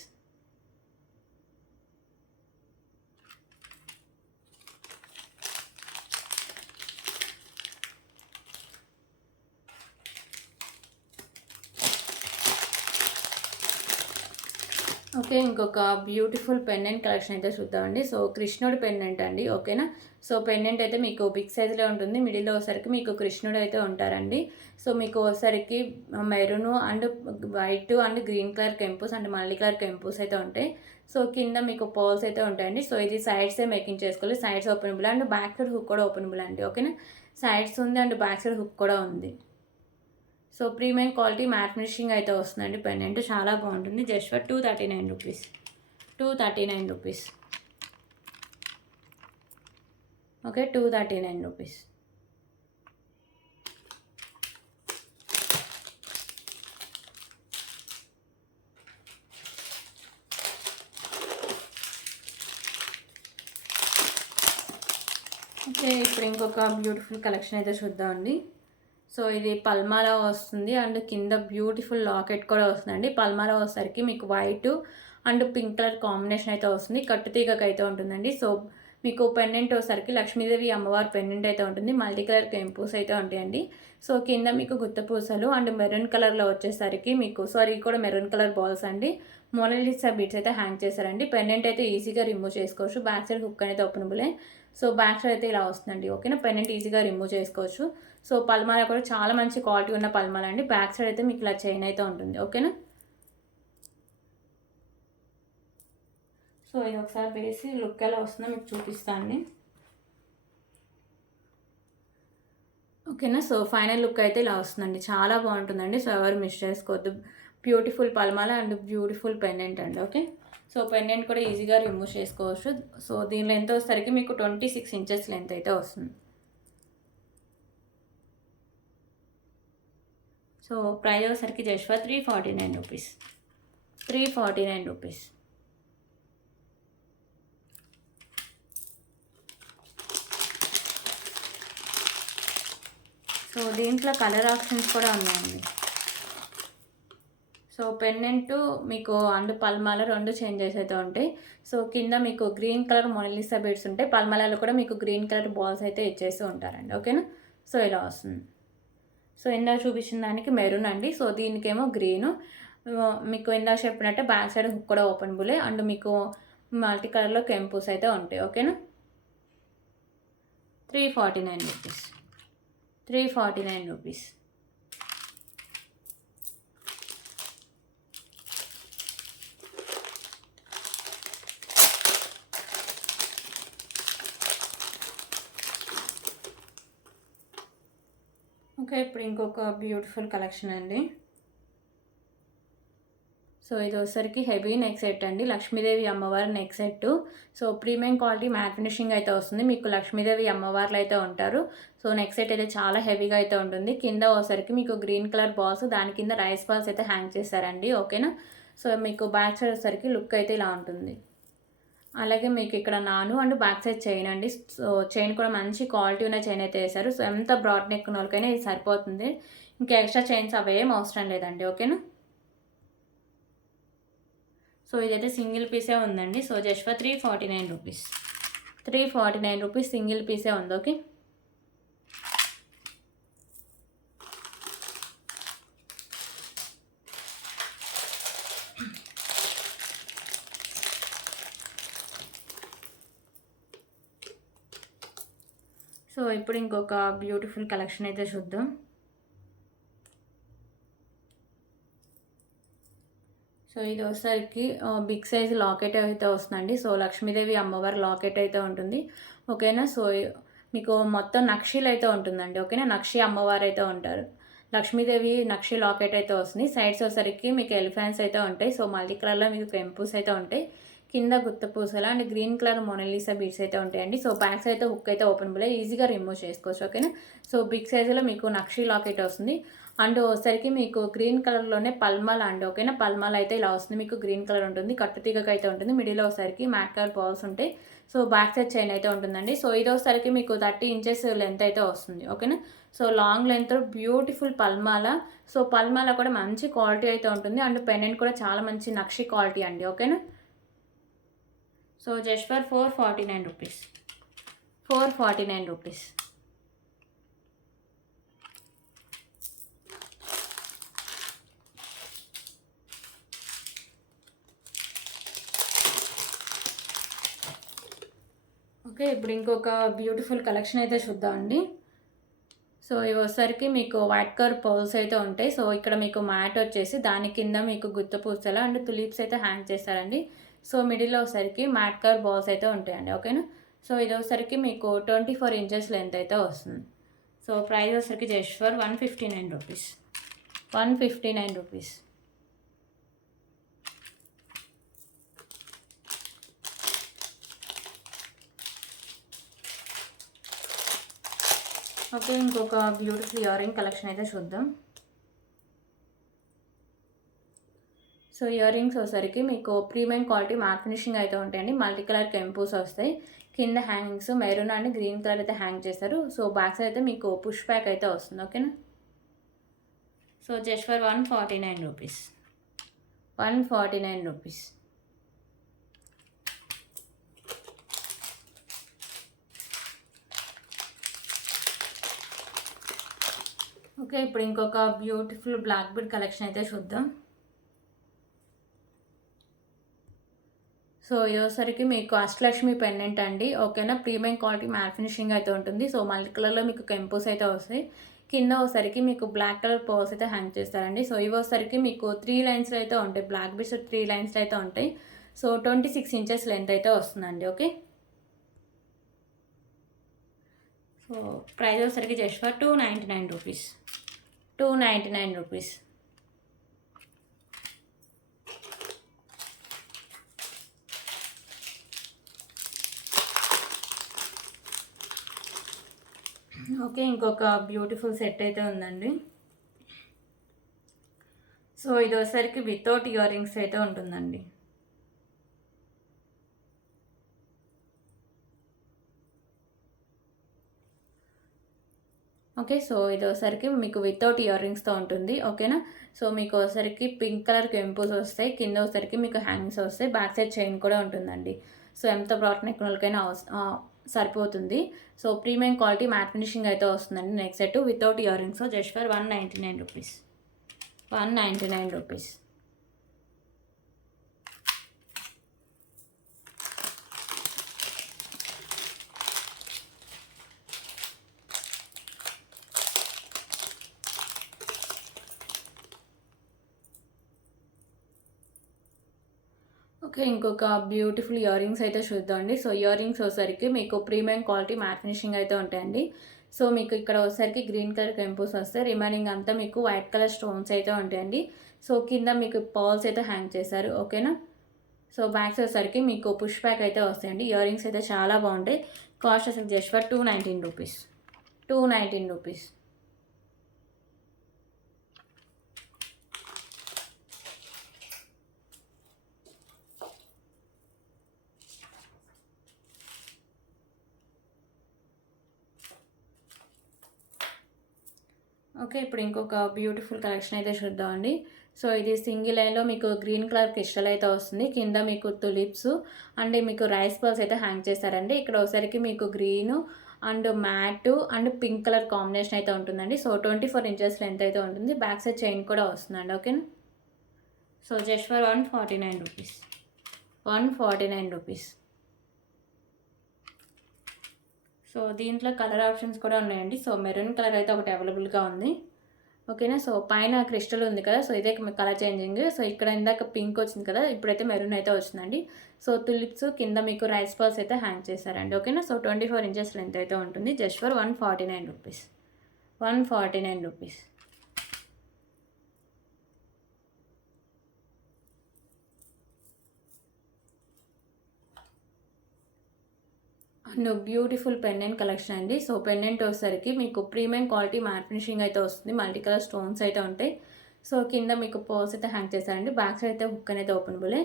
Okay. ఇంకొక బ్యూటిఫుల్ పెండెంట్ కలెక్షన్ అయితే చూద్దామండి. సో, కృష్ణుడి పెండెంట్ అండి. ఓకేనా. సో, పెండెంట్ అయితే మీకు బిగ్ సైజ్‌లో ఉంటుంది. మిడిల్‌లో వచ్చేసరికి మీకు కృష్ణుడు అయితే ఉంటారండి. సో, మీకు వచ్చేసరికి maroon and white and green colour కెంపుస్ అండ్ మల్టీ కలర్ కెంపుస్ అయితే ఉంటాయి. సో, కింద మీకు పర్ల్స్ అయితే ఉంటాయండి. సో, ఇది సైడ్సే మేకింగ్ చేసుకోవాలి. Sides openable and back side hook కూడా ఓపెనబుల్ అండి. ఓకేనా. సైడ్స్ ఉంది అండ్ బ్యాక్ సైడ్ హుక్ కూడా ఉంది. So, premium quality matte finishing అయితే వస్తుందండి. పెండెంట్ చాలా బాగుంటుంది. Just for 239 rupees. 239 rupees. Okay. 239 rupees. Okay. ఇప్పుడు ఇంకొక బ్యూటిఫుల్ కలెక్షన్ అయితే చూద్దామండి. సో, ఇది పల్మాలో వస్తుంది అండ్ కింద బ్యూటిఫుల్ లాకెట్ కూడా వస్తుందండి. పల్మాలో వచ్చేసరికి మీకు white and pink colour combination అయితే వస్తుంది. కట్టుతీగకు అయితే ఉంటుందండి. సో, మీకు పెండెంట్ వచ్చేసరికి లక్ష్మీదేవి అమ్మవారి పెండెంట్ అయితే ఉంటుంది. మల్టీ కలర్ కెంపుస్ అయితే ఉంటాయండి. సో, కింద మీకు గుత్త పూసలు అండ్ మెరూన్ కలర్‌లో వచ్చేసరికి మీకు ఇవి కూడా మెరూన్ కలర్ బాల్స్ అండి. మోనాలిసా బీడ్స్ అయితే హ్యాంగ్ చేశారండి. పెండెంట్ అయితే ఈజీగా రిమూవ్ చేసుకోవచ్చు. బ్యాక్ సైడ్ హుక్ అనేది ఓపెనబులే. సో, బ్యాక్ సైడ్ అయితే ఇలా వస్తుందండి. ఓకేనా. పెండెంట్ ఈజీగా రిమూవ్ చేసుకోవచ్చు. సో, పల్మాల కూడా చాలా మంచి క్వాలిటీ ఉన్న పల్మాల అండి. బ్యాక్ సైడ్ అయితే మీకు ఇలా చైన్ అయితే ఉంటుంది. ఓకేనా. సో, ఇది ఒకసారి వేసి లుక్ ఎలా వస్తుందో మీకు చూపిస్తాను అండి. ఓకేనా. సో, ఫైనల్ లుక్ అయితే ఇలా వస్తుందండి. చాలా బాగుంటుందండి. సో, ఎవరు మిస్ చేసుకోవద్దు. బ్యూటిఫుల్ పల్మాల అండ్ బ్యూటిఫుల్ పెండెంట్ అండి. ఓకే, సో పెండెంట్ కూడా ఈజీగా రిమూవ్ చేసుకోవచ్చు. సో దీని లెంత్ వచ్చేసరికి మీకు 26 ఇంచెస్ లెంత్ అయితే వస్తుంది. సో ప్రైస్ వచ్చేసరికి just for 349 rupees. 349 rupees. So దీంట్లో కలర్ ఆప్షన్స్ కూడా ఉన్నాయండి. సో పెండెంట్ మీకు అండ్ పల్మాల 2 చేంజెస్ అయితే ఉంటాయి. సో కింద మీకు గ్రీన్ కలర్ మొనాలిసా బీడ్స్ ఉంటాయి. పల్మాలలో కూడా మీకు గ్రీన్ కలర్ బాల్స్ అయితే ఇచ్చేస్తూ ఉంటారండి. ఓకేనా, సో ఇలా వస్తుంది. సో ఇందాక చూపించిన దానికి మెరూన్ అండి. సో దీనికేమో గ్రీను. మీకు ఇందాక చెప్పినట్టే బ్యాక్ సైడ్ హుక్ కూడా ఓపెనబులే అండ్ మీకు మల్టీ కలర్లో కెంపూస్ అయితే ఉంటాయి. ఓకేనా, 349 రూపీస్. 349 రూపీస్. ఓకే, ఇప్పుడు ఇంకొక బ్యూటిఫుల్ కలెక్షన్ అండి. సో ఇది వచ్చేసరికి హెవీ నెక్ సెట్ అండి, లక్ష్మీదేవి అమ్మవారి neck set. So premium quality matte finishing అయితే వస్తుంది. మీకు లక్ష్మీదేవి అమ్మవార్లు అయితే ఉంటారు. సో నెక్ సెట్ అయితే చాలా హెవీగా అయితే ఉంటుంది. కింద వచ్చేసరికి మీకు గ్రీన్ కలర్ బాల్స్, దాని కింద రైస్ బాల్స్ అయితే హ్యాంగ్ చేస్తారండి. ఓకేనా, సో మీకు బ్యాక్ సైడ్ వచ్చేసరికి లుక్ అయితే ఇలా ఉంటుంది. అలాగే మీకు ఇక్కడ నాను అండ్ బ్యాక్ సైడ్ చైన్ అండి. సో చైన్ కూడా మంచి క్వాలిటీ ఉన్న చైన్ అయితే వేశారు. సో ఎంత బ్రాడ్ నెక్ ఉన్న వాళ్ళకైనా ఇది సరిపోతుంది. ఇంకా ఎక్స్ట్రా చైన్స్ అవేం అవసరం లేదండి. ఓకేనా, సో ఇదైతే సింగిల్ పీసే ఉందండి. So just for 349 rupees. 349 rupees single పీసే ఉంది. ఓకే, సో ఇప్పుడు ఇంకొక బ్యూటిఫుల్ కలెక్షన్ అయితే చూద్దాం. సో ఇది వచ్చేసరికి బిగ్ సైజ్ లాకెట్ అయితే వస్తుందండి. సో లక్ష్మీదేవి అమ్మవారి లాకెట్ అయితే ఉంటుంది. ఓకేనా, సో మీకు మొత్తం నక్షీలు అయితే ఉంటుందండి. ఓకేనా, నక్షి అమ్మవారు అయితే ఉంటారు. లక్ష్మీదేవి నక్షి లాకెట్ అయితే వస్తుంది. సైడ్స్ వచ్చేసరికి మీకు ఎలిఫెంట్స్ అయితే ఉంటాయి. సో మల్టీ కలర్లో మీకు కెంపూస్ అయితే ఉంటాయి. కింద గుత్త పూసలు and green colour Mona Lisa beads అయితే ఉంటాయండి. సో బ్యాక్స్ అయితే హుక్ అయితే ఓపెనబుల్, ఈజీగా రిమూవ్ చేసుకోవచ్చు. ఓకేనా, సో బిగ్ సైజులో మీకు నక్షి లాకెట్ వస్తుంది. అండ్ వచ్చరికి మీకు గ్రీన్ కలర్లోనే పల్మాల అండి. ఓకేనా, పల్మాల అయితే ఇలా వస్తుంది. మీకు గ్రీన్ కలర్ ఉంటుంది, కట్టుతీగకు అయితే ఉంటుంది. మిడిల్లో వచ్చరికి మ్యాట్ కలర్ బాల్స్ ఉంటాయి. సో బ్యాక్ సైడ్ చైన్ అయితే ఉంటుందండి. సో ఇది వచ్చరికి మీకు 30 ఇంచెస్ లెంత్ అయితే వస్తుంది. ఓకేనా, సో లాంగ్ లెంత్ బ్యూటిఫుల్ పల్మాల. సో పల్మాల కూడా మంచి క్వాలిటీ అయితే ఉంటుంది అండ్ పెండెంట్ కూడా చాలా మంచి నక్షి క్వాలిటీ అండి. ఓకేనా, so just for 449 rupees. 449 rupees. Okay, ఇప్పుడు ఇంకొక బ్యూటిఫుల్ కలెక్షన్ అయితే చూద్దామండి. సో ఇవి వచ్చేసరికి మీకు వైట్ కలర్ పర్ల్స్ అయితే ఉంటాయి. సో ఇక్కడ మీకు మ్యాట్ వచ్చేసి దాని కింద మీకు గుత్త పూసలు అండ్ తులిప్స్ అయితే హ్యాంగ్ చేస్తారండి. సో మిడిల్లో వచ్చేసరికి మ్యాట్ కలర్ బాల్స్ అయితే ఉంటాయండి. ఓకేనా, సో ఇది వచ్చేసరికి మీకు 24 ఇంచెస్ లెంత్ అయితే వస్తుంది. సో ప్రైస్ వచ్చేసరికి just for 159 rupees. 159 rupees. Okay, ఇంకొక బ్యూటిఫుల్ ఇయర్ రింగ్ కలెక్షన్ అయితే చూద్దాం. సో ఇయర్ రింగ్స్ వచ్చేసరికి మీకు ప్రీమియం క్వాలిటీ మ్యాట్ ఫినిషింగ్ అయితే ఉంటాయండి. మల్టీ కలర్ కెంపూస్ వస్తాయి. కింద hangings maroon and green colour అయితే హ్యాంగ్ చేస్తారు. సో బ్యాక్ సైడ్ అయితే మీకు పుష్ బ్యాక్ అయితే వస్తుంది. ఓకేనా, so just for 149 rupees. 149 rupees. Okay, ఇప్పుడు ఇంకొక బ్యూటిఫుల్ బ్లాక్ బీడ్ కలెక్షన్ అయితే చూద్దాం. సో ఇది వచ్చేసరికి మీకు అష్టలక్ష్మి పెండెంట్ అండి. ఓకేనా, ప్రీమియం క్వాలిటీ మ్యాట్ ఫినిషింగ్ అయితే ఉంటుంది. సో మల్టీ కలర్లో మీకు కెంపూస్ అయితే వస్తాయి. కింద వచ్చేసరికి మీకు బ్లాక్ కలర్ పర్ల్స్ అయితే హ్యాంగ్ చేస్తారండి. సో ఇవి వచ్చేసరికి మీకు 3 లైన్స్లో అయితే ఉంటాయి. బ్లాక్ బీడ్స్ 3 లైన్స్లో అయితే ఉంటాయి. సో 26 ఇంచెస్ లెంత్ అయితే వస్తుందండి. ఓకే, సో ప్రైస్ వచ్చేసరికి just for 299 rupees. 299 rupees. Okay, ఇంకొక బ్యూటిఫుల్ సెట్ అయితే ఉందండి. సో ఇది వచ్చేసరికి వితౌట్ ఇయర్ రింగ్స్ అయితే ఉంటుందండి. ఓకే, సో ఇది వచ్చేసరికి మీకు వితౌట్ ఇయర్ రింగ్స్తో ఉంటుంది. ఓకేనా. సో మీకు వచ్చేసరికి పింక్ కలర్ కెంపుస్ వస్తాయి, కింద వచ్చేసరికి మీకు హ్యాంగింగ్స్ వస్తాయి, బ్యాక్ సైడ్ చైన్ కూడా ఉంటుందండి. సో ఎంత బ్రాడ్ నెక్ వాళ్ళకైనా సరిపోతుంది. So premium quality matte finishing అయితే వస్తుందండి. Next set without ear rings just for 199 rupees. 199 rupees. Okay, ఇంకొక బ్యూటిఫుల్ ఇయర్ రింగ్స్ అయితే చూద్దామండి. సో ఇయర్ రింగ్స్ వచ్చేసరికి మీకు ప్రీమియం క్వాలిటీ మ్యాట్ ఫినిషింగ్ అయితే ఉంటాయండి. సో మీకు ఇక్కడ వచ్చేసరికి గ్రీన్ కలర్ కెంపుస్ వస్తాయి, రిమైనింగ్ అంతా మీకు వైట్ కలర్ స్టోన్స్ అయితే ఉంటాయండి. సో కింద మీకు పాల్స్ అయితే హ్యాంగ్ చేశారు. ఓకేనా. సో బ్యాగ్స్ వచ్చేసరికి మీకు పుష్ బ్యాక్ అయితే వస్తాయండి. ఇయర్ రింగ్స్ అయితే చాలా బాగుంటాయి. కాస్ట్ అసలు just for 219 rupees. 219 rupees. Okay, ఇప్పుడు ఇంకొక బ్యూటిఫుల్ కలెక్షన్ అయితే చూద్దామండి. సో ఇది సింగిల్ లైన్లో మీకు గ్రీన్ కలర్ క్రిస్టల్ అయితే వస్తుంది, కింద మీకు తులిప్స్ అండ్ మీకు రైస్ పర్ల్స్ అయితే హ్యాంగ్ చేస్తారండి. ఇక్కడ ఒకసారికి మీకు green and matte and pink colour combination అయితే ఉంటుందండి. సో 24 ఇంచెస్ లెంత్ అయితే ఉంటుంది, బ్యాక్ సైడ్ చైన్ కూడా వస్తుందండి. ఓకేనా. So just for 149 rupees. 149 rupees. So దీంట్లో కలర్ ఆప్షన్స్ కూడా ఉన్నాయండి. సో మెరూన్ కలర్ అయితే ఒకటి అవైలబుల్గా ఉంది. ఓకేనా. సో పైన క్రిస్టల్ ఉంది కదా, సో ఇదే కలర్ చేంజింగ్. సో ఇక్కడ ఇందాక పింక్ వచ్చింది కదా, ఇప్పుడైతే మెరూన్ అయితే వచ్చిందండి. సో తులిప్స్ కింద మీకు రైస్ పర్ల్స్ అయితే హ్యాంగ్ చేశారండి. ఓకేనా. సో 24 ఇంచెస్ లెంత్ అయితే ఉంటుంది, just for 149 rupees. 149 rupees. And beautiful pendant collection అండి. సో పెండెంట్ వచ్చేసరికి మీకు ప్రీమియం క్వాలిటీ మ్యాట్ ఫినిషింగ్ అయితే వస్తుంది, మల్టీ కలర్ స్టోన్స్ అయితే ఉంటాయి. సో కింద మీకు పర్ల్స్ అయితే హ్యాంగ్ చేశారండి, బ్యాక్ సైడ్ అయితే హుక్ అనేది ఓపెనబులే.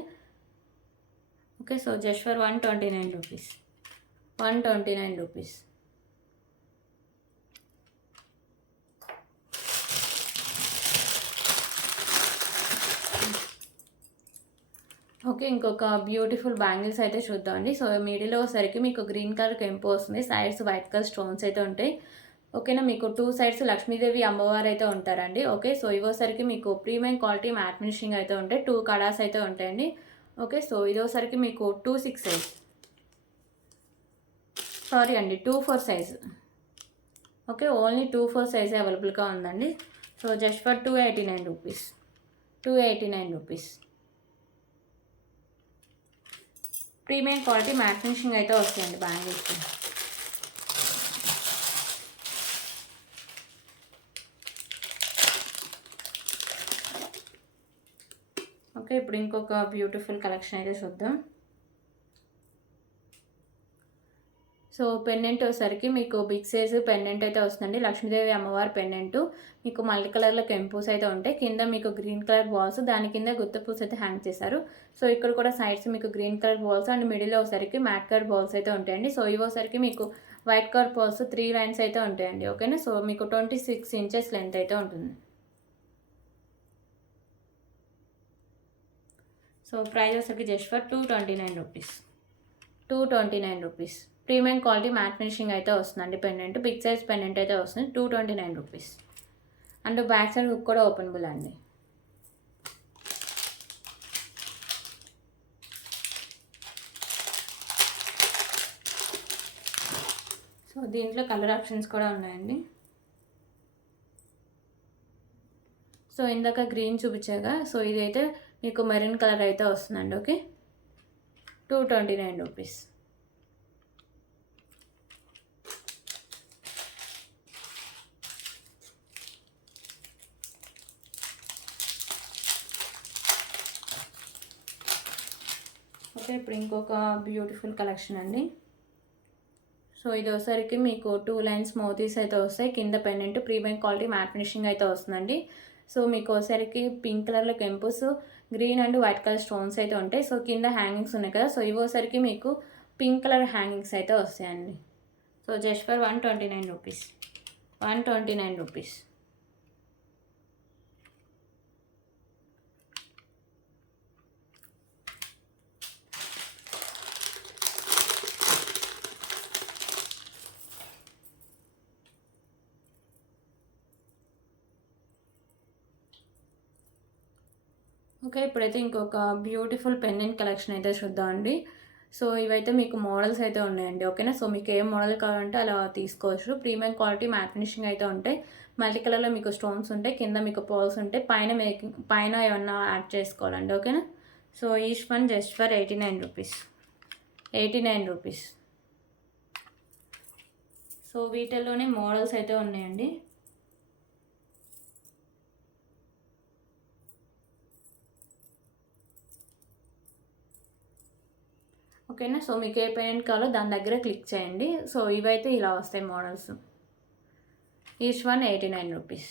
Okay, so just for 129 rupees. 129 rupees. Okay, ఇంకొక బ్యూటిఫుల్ బ్యాంగిల్స్ అయితే చూద్దామండి. సో మిడిల్లో సరికి మీకు గ్రీన్ కలర్ కెంపు వస్తుంది, సైడ్స్ వైట్ కలర్ స్టోన్స్ అయితే ఉంటాయి. ఓకేనా. మీకు 2 సైడ్స్ లక్ష్మీదేవి అమ్మవారు అయితే ఉంటారండి. ఓకే, సో ఇవోసరికి మీకు ప్రీమియం క్వాలిటీ మ్యాట్ ఫినిషింగ్ అయితే ఉంటాయి, 2 కడాస్ అయితే ఉంటాయండి. ఓకే, సో ఇదోసరికి మీకు 26 సైజ్, సారీ అండి 24 సైజ్. ఓకే, ఓన్లీ 24 సైజ్ అవైలబుల్గా ఉందండి. So just for 289 rupees. 289 rupees. Premium quality matte finishing అయితే వస్తాయండి బ్యాంగిల్స్కి. ఓకే, ఇప్పుడు ఇంకొక బ్యూటిఫుల్ కలెక్షన్ అయితే చూద్దాం. సో పెండెంట్ వచ్చేసరికి మీకు బిగ్ సైజ్ పెండెంట్ అయితే వస్తుందండి, లక్ష్మీదేవి అమ్మవారి పెండెంట్. మీకు మల్టీ కలర్లో కెంపూస్ అయితే ఉంటాయి, కింద మీకు గ్రీన్ కలర్ బాల్స్, దాని కింద గుత్తపూస్ అయితే హ్యాంగ్ చేశారు. సో ఇక్కడ కూడా సైడ్స్ మీకు గ్రీన్ కలర్ బాల్స్ అండ్ మిడిల్లో ఒకసారికి మ్యాట్ కలర్ బాల్స్ అయితే ఉంటాయండి. సో ఇవోసరికి మీకు వైట్ కలర్ బాల్స్ 3 లైన్స్ అయితే ఉంటాయండి. ఓకేనా. సో మీకు 26 ఇంచెస్ లెంత్ అయితే ఉంటుంది. సో ప్రైస్ వచ్చేసరికి just for 229 rupees. 229 rupees. Premium quality matte finishing అయితే వస్తుందండి పెండెంట్, బిగ్ సైజ్ పెండెంట్ అయితే వస్తుంది, 229 rupees. And back side hook కూడా ఓపెనబుల్ అండి. సో దీంట్లో కలర్ ఆప్షన్స్ కూడా ఉన్నాయండి. సో ఇందాక గ్రీన్ చూపించాగా, సో ఇదైతే మీకు మెరూన్ కలర్ అయితే వస్తుందండి. Okay, 229 rupees. ఓకే, ఇప్పుడు ఇంకొక బ్యూటిఫుల్ కలెక్షన్ అండి. సో సో ఇది వచ్చేసరికి మీకు 2 లైన్స్ మోతీస్ అయితే వస్తాయి. కింద pendant premium quality matte finishing అయితే వస్తుందండి. సో మీకు వచ్చేసరికి పింక్ కలర్లో కెంపుస్, green and white colour stones అయితే ఉంటాయి. సో కింద హ్యాంగింగ్స్ ఉన్నాయి కదా, సో ఇవి వచ్చేసరికి మీకు పింక్ కలర్ హ్యాంగింగ్స్ అయితే వస్తాయండి. So just for 129 rupees, 129 rupees. Okay, ఇప్పుడైతే ఇంకొక బ్యూటిఫుల్ పెండెంట్ కలెక్షన్ అయితే చూద్దామండి. సో ఇవైతే మీకు మోడల్స్ అయితే ఉన్నాయండి. ఓకేనా, సో మీకు ఏ మోడల్ కావాలంటే అలా తీసుకోవచ్చు. ప్రీమియం క్వాలిటీ మ్యాట్ ఫినిషింగ్ అయితే ఉంటాయి. మల్టీ కలర్లో మీకు స్టోన్స్ ఉంటాయి, కింద మీకు పర్ల్స్ ఉంటాయి, పైన ఏమన్నా యాడ్ చేసుకోవాలండి. ఓకేనా, so each one just for 89 rupees, 89 rupees. So వీటిల్లోనే మోడల్స్ అయితే ఉన్నాయండి. ఓకేనా, సో మీకు ఏ పెయింట్ కావాలో దాని దగ్గర క్లిక్ చేయండి. సో ఇవైతే ఇలా వస్తాయి models. Each one 89 rupees.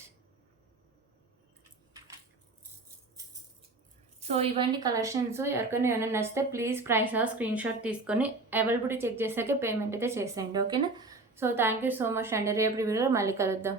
So ఇవన్నీ కలెక్షన్స్. ఎవరికైనా ఏమైనా నచ్చితే ప్లీజ్ ప్రైస్ స్క్రీన్ షాట్ తీసుకొని అవైలబిలిటీ చెక్ చేసాకే పేమెంట్ అయితే చేసేయండి. ఓకేనా, so thank you so much అండి. రేపు వీడియోలో మళ్ళీ కలుద్దాం.